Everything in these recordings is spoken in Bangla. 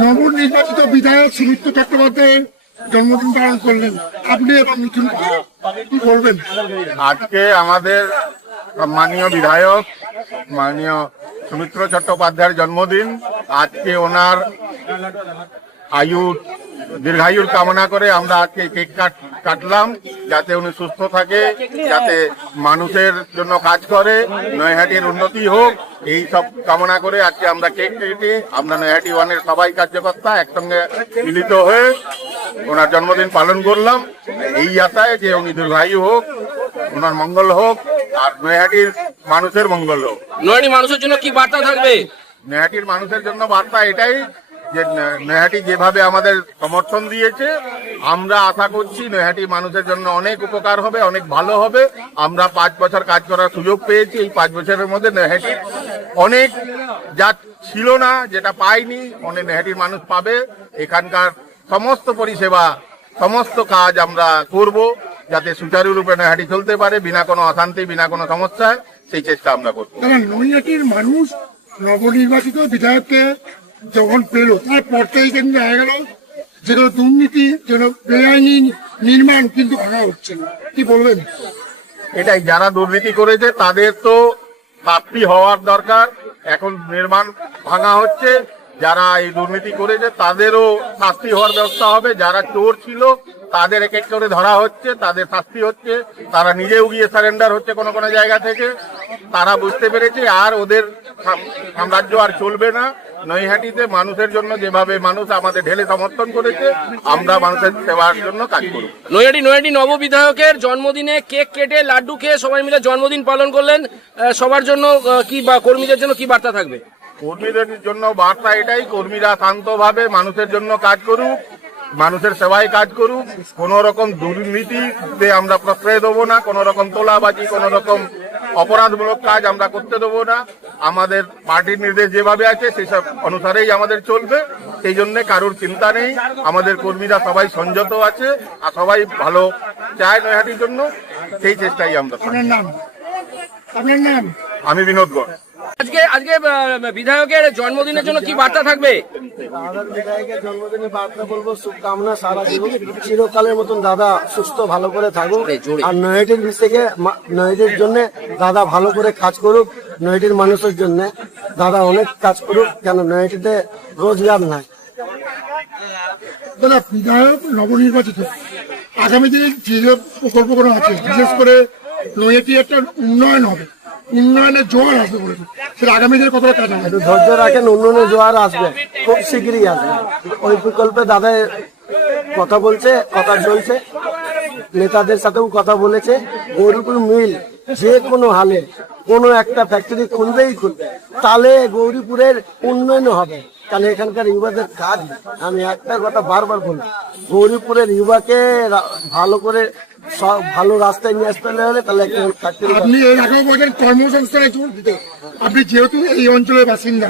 নবনির্বাচিত বিধায়ক সুমিত্র চট্টোপাধ্যায়ের জন্মদিন পালন করলেন, আপনি এবং মিঠুন কি বলবেন? আজকে আমাদের মাননীয় বিধায়ক মাননীয় সুমিত্র চট্টোপাধ্যায়ের জন্মদিন। আজকে ওনার দীর্ঘায়ুর কামনা করে আমরা আজকে কেক কাটলাম, যাতে উনি সুস্থ থাকে, যাতে মানুষের জন্য কাজ করে, নৈহাটির উন্নতি হোক, এই সব কামনা করে আজকে আমরা কেক কেটে আমরা নৈহাটি ওয়ানের সবাই কার্যকর্তা একসঙ্গে মিলিত হয়ে ওনার জন্মদিন পালন করলাম, এই আশায় যে উনি দীর্ঘায়ু হোক, ওনার মঙ্গল হোক, আর নৈহাটির মানুষের মঙ্গল হোক। নৈহাটি মানুষের জন্য কি বার্তা থাকবে? নৈহাটির মানুষের জন্য বার্তা এটাই যে নৈহাটি যেভাবে আমাদের সমর্থন দিয়েছে, আমরা আশা করছি নৈহাটি মানুষের জন্য অনেক উপকার হবে, অনেক ভালো হবে। আমরা 5 বছর কাজ করার সুযোগ পেয়েছি। এই 5 বছরের মধ্যে নৈহাটি অনেক যা ছিল না, যেটা পাইনি, অনেক নৈহাটির মানুষ পাবে। এখানকার সমস্ত পরিষেবা, সমস্ত কাজ আমরা করব, যাতে সুচারুরূপে নৈহাটি চলতে পারে, বিনা কোনো অশান্তি, বিনা কোনো সমস্যায়, সেই চেষ্টা আমরা করব। নৈহাটির মানুষ নবনির্বাচিত বিধায়ককে যখন পেল, তারপর থেকে কিন্তু দেখা গেল যেগুলো দুর্নীতি, যেগুলো বেআইনি নির্মাণ কিন্তু ভাঙা হচ্ছে না, কি বলবেন? এটাই, যারা দুর্নীতি করেছে তাদের তো শাস্তি হওয়ার দরকার। এখন নির্মাণ ভাঙা হচ্ছে, যারা এই দুর্নীতি করেছে তাদেরও শাস্তি হওয়ার ব্যবস্থা হবে। যারা চোর ছিল তাদের এক এক করে ধরা হচ্ছে, তাদের শাস্তি হচ্ছে। তারা নিজেও গিয়ে সারেন্ডার হচ্ছে কোনো কোনো জায়গা থেকে। তারা বুঝতে পেরেছে আর ওদের সাম্রাজ্য আর চলবে না। নৈহাটিতে মানুষের জন্য যেভাবে মানুষ আমাদের ঢেলে সমর্থন করেছে, আমরা মানুষের সেবার জন্য কাজ করব। নৈহাটি নববিধায়কের জন্মদিনে কেক কেটে লাড্ডু খেয়ে সবাই মিলে জন্মদিন পালন করলেন। সবার জন্য কি বা কর্মীদের জন্য কি বার্তা থাকবে? কর্মীদের জন্য বার্তা এটাই, কর্মীরা শান্তভাবে মানুষের জন্য কাজ করুক, মানুষের সেবায় কাজ করুক। কোন রকম দুর্নীতিতে আমরা প্রশ্রয় দেবো না, কোন রকম তোলাবাজি, কোন রকম অপরাধমূলক কাজ আমরা করতে দেবো না। আমাদের পার্টির নির্দেশ যেভাবে আছে সেসব অনুসারেই আমাদের চলবে। সেই জন্য কারোর চিন্তা নেই। আমাদের কর্মীরা সবাই সংযত আছে আর সবাই ভালো চায় নৈহাটির জন্য, সেই চেষ্টাই আমরা। আপনার নাম? আমি বিনোদ গড়। আজকে বিধায়কের জন্মদিনের জন্য কি বার্তা থাকবে? বিধায়কের জন্মদিনে বার্তা বলবো শুভকামনা সারা জীবন, চিরকালের মতন দাদা সুস্থ ভালো করে থাকুক। আর নৈহাটির থেকে নৈহাটির জন্য দাদা ভালো করে কাজ করুক, নৈহাটির মানুষের জন্য দাদা অনেক কাজ করুক, কেন নৈহাটিতে রোজগার নাই। দাদা, বিধায়ক নবনির্বাচিত, আগামী দিনে যে প্রকল্পগুলো আছে, বিশেষ করে নৈহাটি একটা উন্নয়ন হবে, উন্নয়নের জোয়ার আসবে বলেছে, সেটা আগামী দিনে কতটা কাজ হবে? ধৈর্য রাখেন, উন্নয়নের জোয়ার আসবে, খুব শীঘ্রই আসবে। ওই প্রকল্পে দাদা কথা বলছে, কথা চলছে, নেতাদের সাথেও কথা বলেছে। গৌরীপুর মিল যে কোনো হালে কোনো একটা ফ্যাক্টরি খুলবেই খুলবে, তাহলে গৌরীপুরের উন্নয়ন হবে। কারণ এখানকার যুবাদের কাজ, আমি একটা কথা বারবার বলি, গৌরীপুরের যুবাকে ভালো করে ভালো রাস্তায় নিয়ে আসতে হলে তাহলে আপনি এর আগেও বলছেন কর্মসংস্থানে জোর দিতে। আপনি যেহেতু এই অঞ্চলের বাসিন্দা,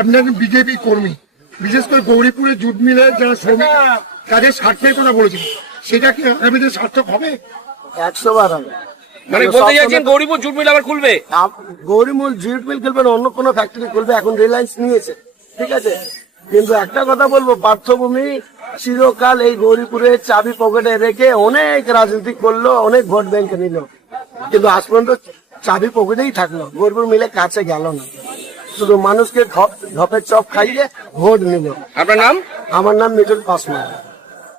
আপনি একজন বিজেপি কর্মী, বিশেষ করে গৌরীপুরের জুট মিলে যারা শ্রমিক তাদের স্বার্থের কথা বলেছেন, সেটা কি আগামী দিনে সার্থক হবে? 100 বার হবে। মানে বলতে চাইছেন গৌরীপুর জুট মিল আবার খুলবে? গৌরীপুর জুট মিল খুলবে না, অন্য কোনো ফ্যাক্টরি খুলবে। এখন রিলায়েন্স নিয়েছে, ঠিক আছে, কিন্তু একটা কথা বলবো, পার্থভূমি চিরকাল এই গৌরীপুরের চাবি পকেটে রেখে অনেক রাজনীতি করলো, অনেক ভোট ব্যাংকে নিল, কিন্তু আজ পর্যন্ত চাবি পকেটেই থাকলো, গৌরীপুর মিলে কাছে গেল না, শুধু মানুষকে ধপের চপ খাইয়ে ভোট নিল। আপনার নাম? আমার নাম মিঠুন পাসওয়ান।